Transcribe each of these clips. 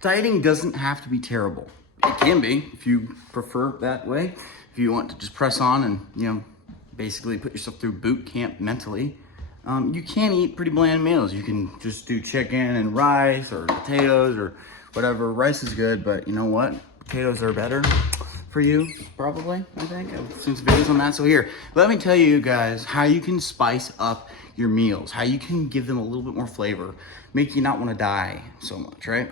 Dieting doesn't have to be terrible. It can be if you prefer that way. If you want to just press on and, you know, basically put yourself through boot camp mentally, you can eat pretty bland meals. You can just do chicken and rice or potatoes or whatever. Rice is good, but you know what? Potatoes are better for you, probably, I think. I've seen some videos on that. So here, let me tell you guys how you can spice up your meals, how you can give them a little bit more flavor, make you not want to die so much, right?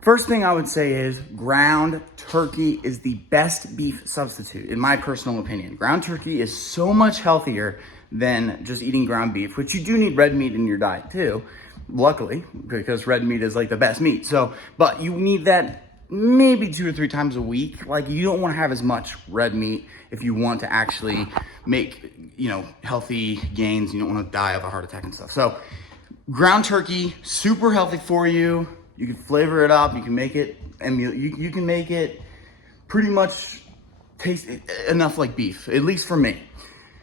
First thing I would say is ground turkey is the best beef substitute, in my personal opinion. Ground turkey is so much healthier than just eating ground beef, which you do need red meat in your diet too, luckily, because red meat is like the best meat. So, but you need that maybe 2 or 3 times a week. Like, you don't want to have as much red meat if you want to actually make, you know, healthy gains. You don't want to die of a heart attack and stuff. So ground turkey, super healthy for you. You can flavor it up. You can make it, and you can make it pretty much taste enough like beef, at least for me.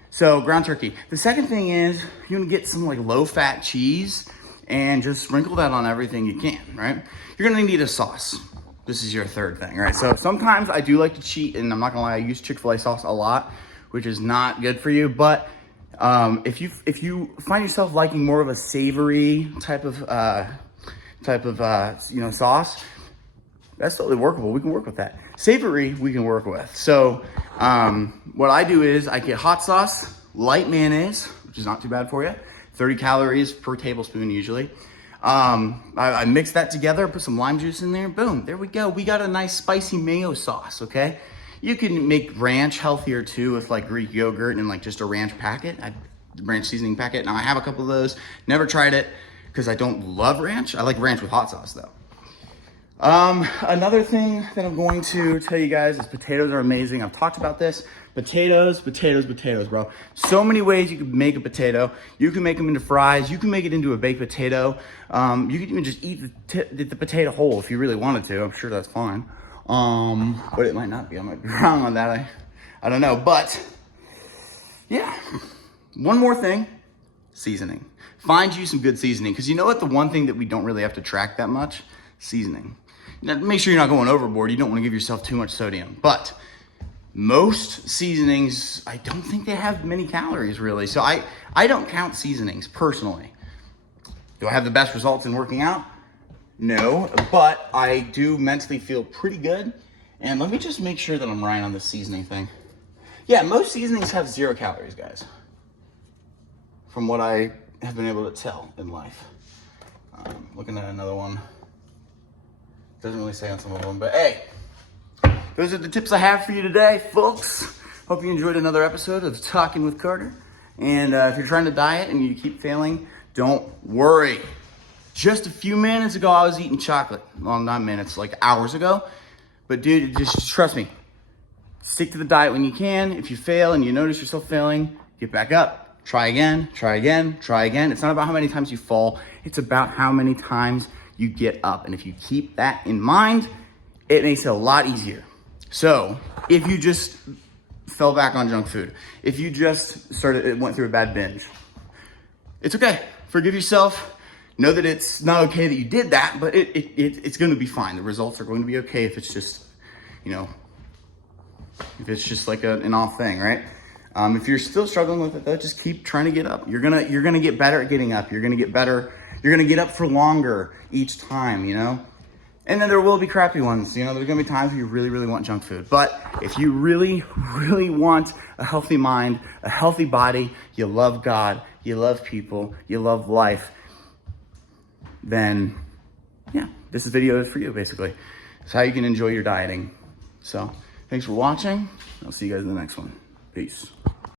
So ground turkey. The second thing is you want to get some like low fat cheese and just sprinkle that on everything you can, right? You're going to need a sauce. This is your third thing, right? So sometimes I do like to cheat, and I'm not gonna lie, I use Chick-fil-A sauce a lot, which is not good for you. But if you find yourself liking more of a savory type of you know, sauce, that's totally workable. We can work with that. Savory, we can work with. So what I do is I get hot sauce, light mayonnaise, which is not too bad for you, 30 calories per tablespoon usually. I mix that together, put some lime juice in there, boom, there we go. We got a nice spicy mayo sauce, okay? You can make ranch healthier too with like Greek yogurt and like just a ranch packet, ranch seasoning packet. Now I have a couple of those, never tried it because I don't love ranch. I like ranch with hot sauce though. Another thing that I'm going to tell you guys is potatoes are amazing. I've talked about this. Potatoes, bro. So many ways you can make a potato. You can make them into fries. You can make it into a baked potato. You can even just eat the potato whole if you really wanted to. I'm sure that's fine. But it might not be. I might be wrong on that. I don't know. But yeah, one more thing, seasoning. Find you some good seasoning, because you know what? The one thing that we don't really have to track that much, seasoning. Now, make sure you're not going overboard. You don't want to give yourself too much sodium, but most seasonings, I don't think they have many calories really. So I don't count seasonings personally. Do I have the best results in working out? No, but I do mentally feel pretty good. And let me just make sure that I'm right on this seasoning thing. Yeah, most seasonings have 0 calories, guys, from what I have been able to tell in life. Looking at another one. Doesn't really say on some of them, but hey, those are the tips I have for you today, folks. Hope you enjoyed another episode of Talking with Carter. And if you're trying to diet and you keep failing, don't worry. Just a few minutes ago, I was eating chocolate. Well, not minutes, like hours ago. But dude, just trust me. Stick to the diet when you can. If you fail and you notice yourself failing, get back up. Try again, try again, try again. It's not about how many times you fall. It's about how many times you get up. And if you keep that in mind, it makes it a lot easier. So if you just fell back on junk food, if you just went through a bad binge, it's okay. Forgive yourself. Know that it's not okay that you did that, but it's going to be fine. The results are going to be okay if it's just, you know, if it's just like an off thing, right? If you're still struggling with it though, just keep trying to get up. You're gonna get better at getting up. You're gonna get better. You're gonna get up for longer each time, you know? And then there will be crappy ones. You know, there's gonna be times where you really, really want junk food. But if you really, really want a healthy mind, a healthy body, you love God, you love people, you love life, then yeah, this video is for you, basically. It's how you can enjoy your dieting. So thanks for watching. I'll see you guys in the next one. Peace.